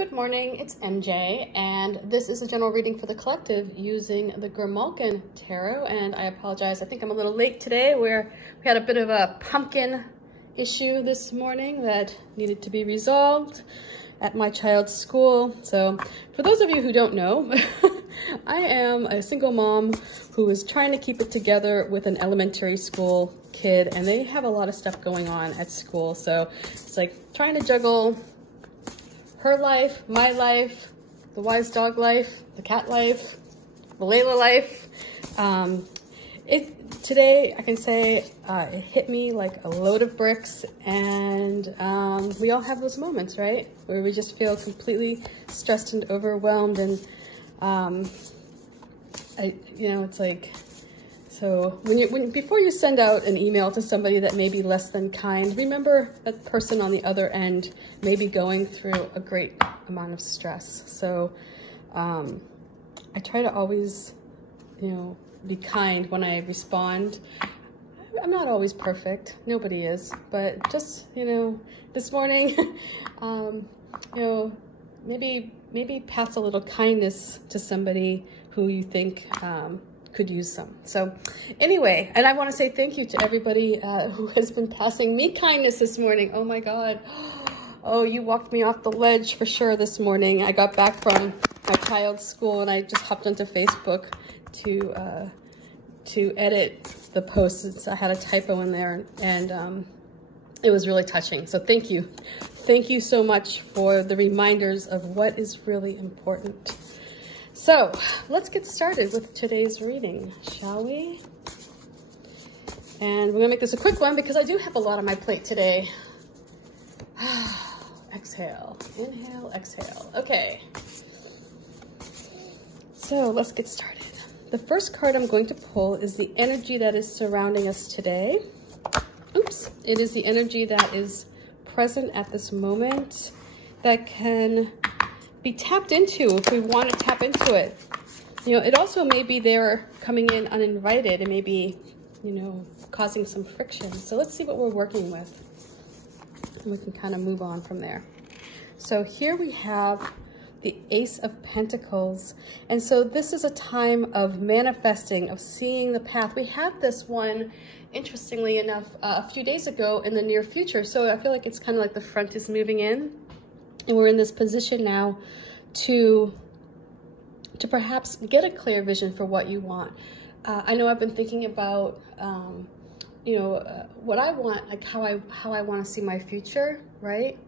Good morning, it's MJ, and this is a general reading for the collective using the Grimalkin Tarot. And I apologize, I think I'm a little late today, where we had a bit of a pumpkin issue this morning that needed to be resolved at my child's school. So for those of you who don't know, I am a single mom who is trying to keep it together with an elementary school kid, and they have a lot of stuff going on at school. So it's like trying to juggle her life, my life, the wise dog life, the cat life, the Layla life. Today, I can say it hit me like a load of bricks, and we all have those moments, right? Where we just feel completely stressed and overwhelmed, and it's like, so before you send out an email to somebody that may be less than kind, remember that person on the other end may be going through a great amount of stress. So I try to always, be kind when I respond. I'm not always perfect. Nobody is. But just, this morning, maybe pass a little kindness to somebody who you think could use some. So anyway, and I want to say thank you to everybody who has been passing me kindness this morning. Oh my God. Oh, you walked me off the ledge for sure this morning. I got back from my child's school and I just hopped onto Facebook to edit the post since I had a typo in there, and it was really touching. So thank you. Thank you so much for the reminders of what is really important. So let's get started with today's reading, shall we? And we're gonna make this a quick one because I do have a lot on my plate today. Exhale, inhale, exhale. Okay, so let's get started. The first card I'm going to pull is the energy that is surrounding us today. Oops, it is the energy that is present at this moment that can be tapped into if we want to tap into it. It also may be there coming in uninvited. It may be, causing some friction. So let's see what we're working with, and we can kind of move on from there. So here we have the Ace of Pentacles. And so this is a time of manifesting, of seeing the path. We had this one, interestingly enough, a few days ago in the near future. So I feel like it's kind of like the front is moving in, and we're in this position now to perhaps get a clear vision for what you want. I know I've been thinking about, what I want, like how I want to see my future, right?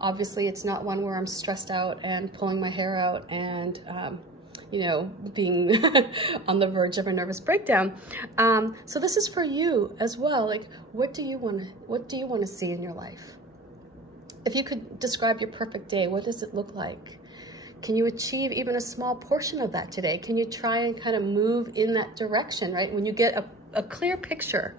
Obviously, it's not one where I'm stressed out and pulling my hair out and, being on the verge of a nervous breakdown. So this is for you as well. Like, what do you want to see in your life? If you could describe your perfect day, what does it look like? Can you achieve even a small portion of that today? Can you try and kind of move in that direction, right? When you get a clear picture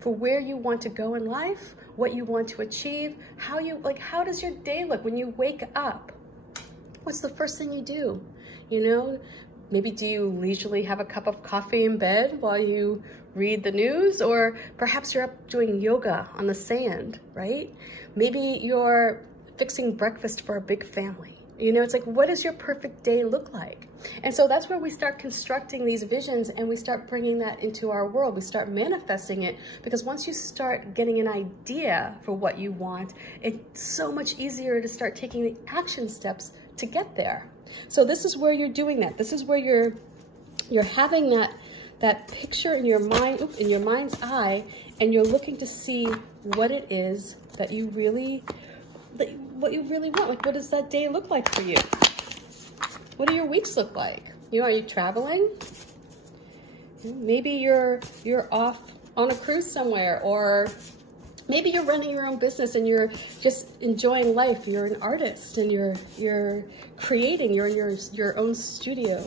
for where you want to go in life, what you want to achieve, how does your day look when you wake up? What's the first thing you do? Maybe do you leisurely have a cup of coffee in bed while you read the news? Or perhaps you're up doing yoga on the sand, right? Maybe you're fixing breakfast for a big family. It's like, what does your perfect day look like? And so that's where we start constructing these visions, and we start bringing that into our world. We start manifesting it, because once you start getting an idea for what you want, it's so much easier to start taking the action steps to get there. So this is where you're doing that. This is where you're having that picture in your mind, in your mind's eye, and you're looking to see what it is that you really want. Like, what does that day look like for you? What do your weeks look like? Are you traveling? Maybe you're off on a cruise somewhere, or maybe you're running your own business and you're just enjoying life. You're an artist and you're creating. You're in your own studio.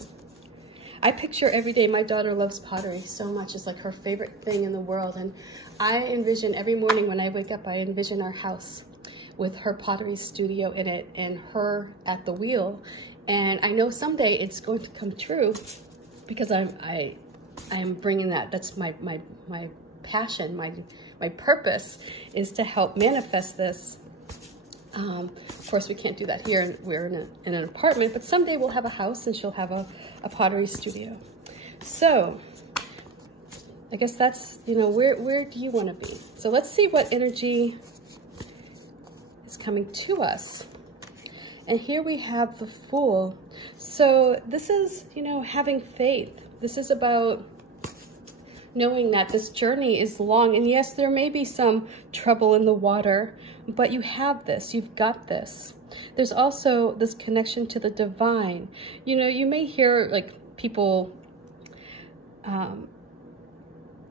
I picture every day, my daughter loves pottery so much. It's like her favorite thing in the world. And I envision every morning when I wake up, I envision our house with her pottery studio in it and her at the wheel. And I know someday it's going to come true, because I am bringing that. That's my passion, my purpose is to help manifest this Of course, we can't do that here. We're in an apartment, but someday we'll have a house and she'll have a pottery studio. So I guess that's, you know, where do you want to be? So let's see what energy is coming to us. And here we have the Fool. So this is, you know, having faith. This is about knowing that this journey is long. And yes, there may be some trouble in the water, but you have this. You've got this. There's also this connection to the divine. You know, you may hear like people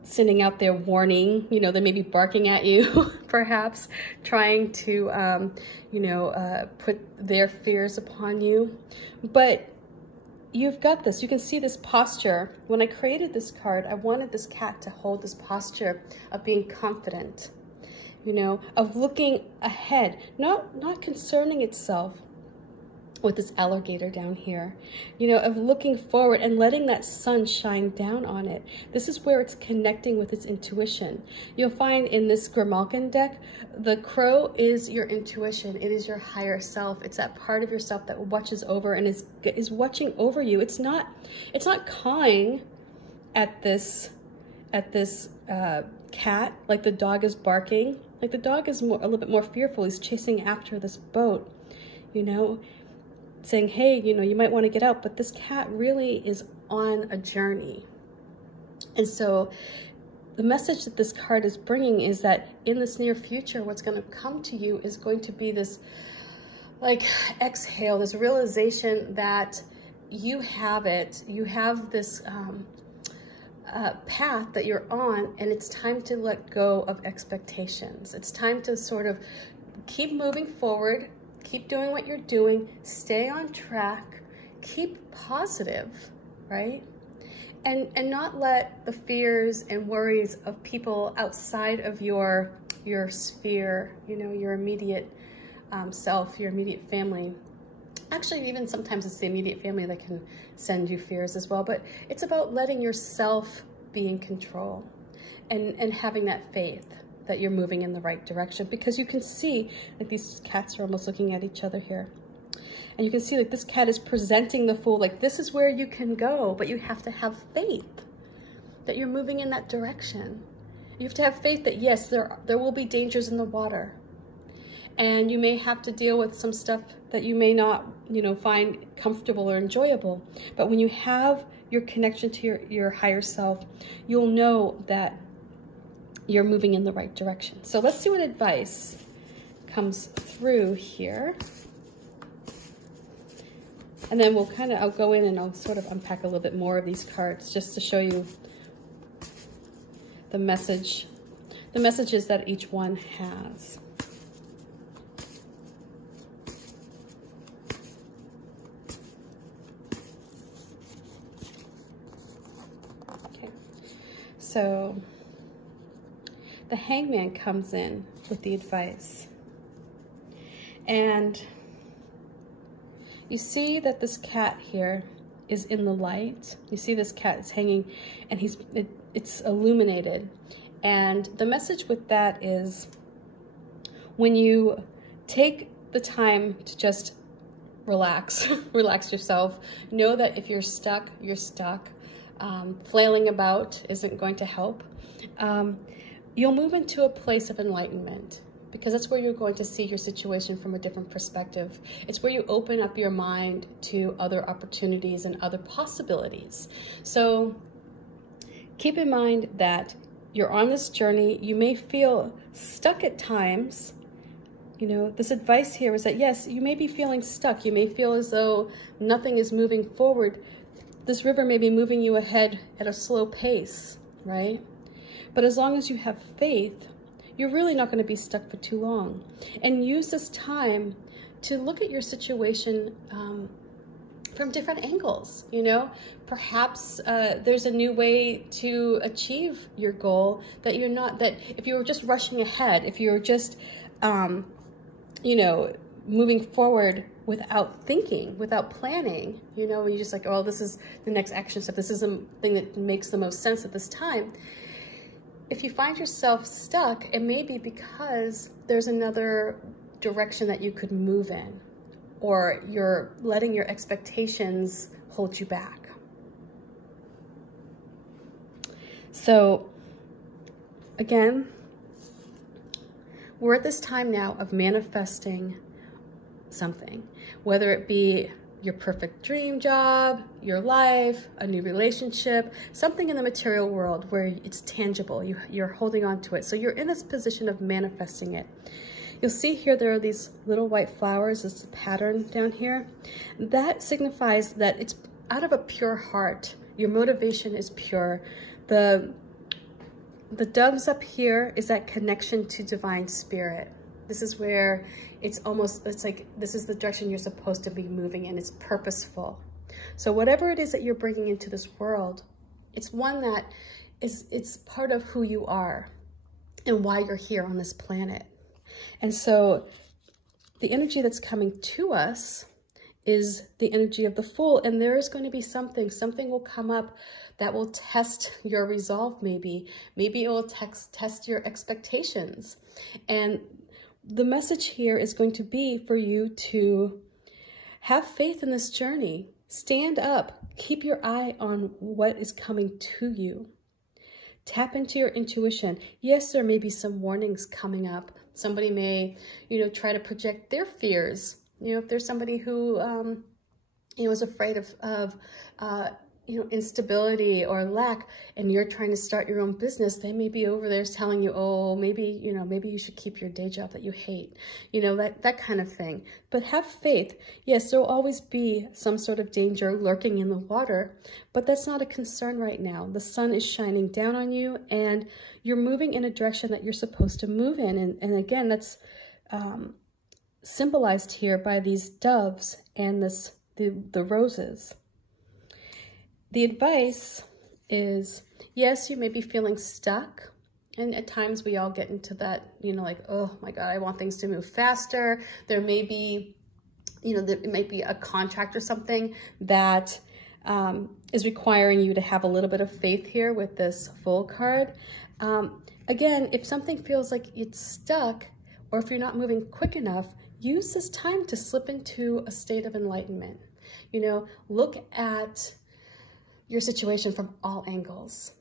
sending out their warning, you know, they may be barking at you, perhaps trying to, you know, put their fears upon you. But you've got this. You can see this posture. When I created this card, I wanted this cat to hold this posture of being confident, you know, of looking ahead, not concerning itself with this alligator down here, you know, of looking forward and letting that sun shine down on it. This is where it's connecting with its intuition. You'll find in this Grimalkin deck, the crow is your intuition. It is your higher self. It's that part of yourself that watches over and is watching over you. It's not cawing at this cat like the dog is barking. Like the dog is a little bit more fearful. He's chasing after this boat, you know, saying, hey, you know, you might want to get out, but this cat really is on a journey. And so the message that this card is bringing is that in this near future, what's going to come to you is going to be this like exhale, this realization that you have it, you have this path that you're on, and it's time to let go of expectations. It's time to sort of keep moving forward, keep doing what you're doing, stay on track, keep positive, right? And not let the fears and worries of people outside of your sphere, you know, your immediate self, your immediate family. Actually, even sometimes it's the immediate family that can send you fears as well, but it's about letting yourself be in control and having that faith that you're moving in the right direction, because you can see that these cats are almost looking at each other here. And you can see that this cat is presenting the Fool like this is where you can go, but you have to have faith that you're moving in that direction. You have to have faith that yes, there will be dangers in the water. And you may have to deal with some stuff that you may not, you know, find comfortable or enjoyable. But when you have your connection to your higher self, you'll know that you're moving in the right direction. So let's see what advice comes through here. And then I'll go in and I'll sort of unpack a little bit more of these cards just to show you the messages that each one has. Okay, so the Hangman comes in with the advice. And you see that this cat here is in the light. You see this cat is hanging and it's illuminated. And the message with that is when you take the time to just relax, relax yourself, know that if you're stuck, you're stuck. Flailing about isn't going to help. You'll move into a place of enlightenment, because that's where you're going to see your situation from a different perspective. It's where you open up your mind to other opportunities and other possibilities. So keep in mind that you're on this journey. You may feel stuck at times. You know, this advice here is that, yes, you may be feeling stuck. You may feel as though nothing is moving forward. This river may be moving you ahead at a slow pace, right? But as long as you have faith, you're really not going to be stuck for too long. And use this time to look at your situation from different angles, you know? Perhaps there's a new way to achieve your goal that you're not, that if you were just rushing ahead, if you were just, you know, moving forward without thinking, without planning, you know, you're just like, oh, this is the next action step. This is the thing that makes the most sense at this time. If you find yourself stuck, it may be because there's another direction that you could move in, or you're letting your expectations hold you back. So again, we're at this time now of manifesting something, whether it be your perfect dream job, your life, a new relationship, something in the material world where it's tangible, you're holding on to it. So you're in this position of manifesting it. You'll see here there are these little white flowers, it's a pattern down here. That signifies that it's out of a pure heart. Your motivation is pure. The doves up here is that connection to divine spirit. This is where it's like this is the direction you're supposed to be moving in. It's purposeful. So whatever it is that you're bringing into this world, it's one that it's part of who you are and why you're here on this planet. And so the energy that's coming to us is the energy of the Fool, and there is going to be something will come up that will test your resolve. Maybe it will test your expectations. And the message here is going to be for you to have faith in this journey. Stand up, keep your eye on what is coming to you. Tap into your intuition. Yes, there may be some warnings coming up. Somebody may, try to project their fears. If there's somebody who, is afraid of instability or lack, and you're trying to start your own business, they may be over there telling you, oh, maybe you should keep your day job that you hate, that kind of thing. But have faith. Yes, there will always be some sort of danger lurking in the water, but that's not a concern right now. The sun is shining down on you, and you're moving in a direction that you're supposed to move in. And again, that's symbolized here by these doves and the roses. The advice is, yes, you may be feeling stuck. And at times we all get into that, like, oh my God, I want things to move faster. There may be, it might be a contract or something that is requiring you to have a little bit of faith here with this Fool card. Again, if something feels like it's stuck, or if you're not moving quick enough, use this time to slip into a state of enlightenment. Look at your situation from all angles.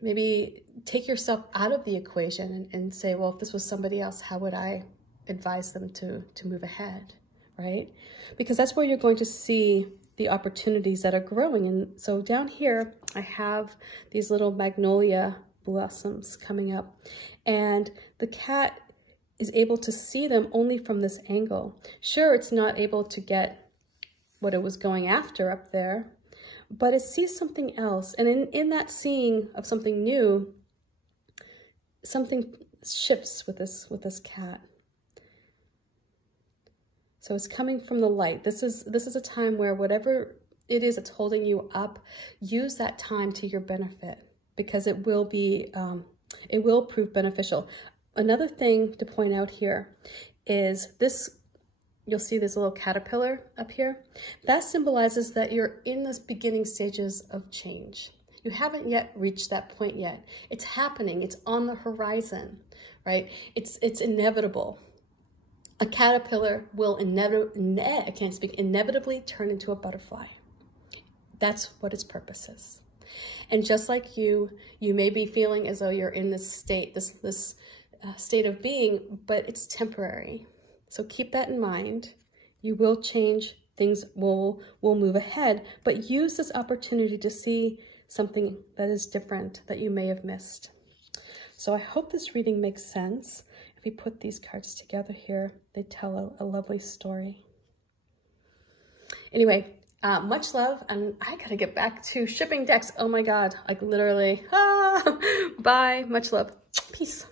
Maybe take yourself out of the equation and say, well, if this was somebody else, how would I advise them to move ahead, right? Because that's where you're going to see the opportunities that are growing. And so down here, I have these little magnolia blossoms coming up, and the cat is able to see them only from this angle. Sure, it's not able to get what it was going after up there, but it sees something else. And in that seeing of something new, something shifts with this cat. So it's coming from the light. This is a time where whatever it is that's holding you up, use that time to your benefit, because it will prove beneficial. Another thing to point out here is this. You'll see this little caterpillar up here. That symbolizes that you're in this beginning stages of change. You haven't yet reached that point yet. It's happening. It's on the horizon, right? It's inevitable. A caterpillar will inevitably turn into a butterfly. That's what its purpose is. And just like you may be feeling as though you're in this state, this state of being, but it's temporary. So keep that in mind. You will change, things will move ahead, but use this opportunity to see something that is different that you may have missed. So I hope this reading makes sense. If we put these cards together here, they tell a lovely story. Anyway, much love, and I gotta get back to shipping decks. Oh my God, like literally, bye, much love, peace.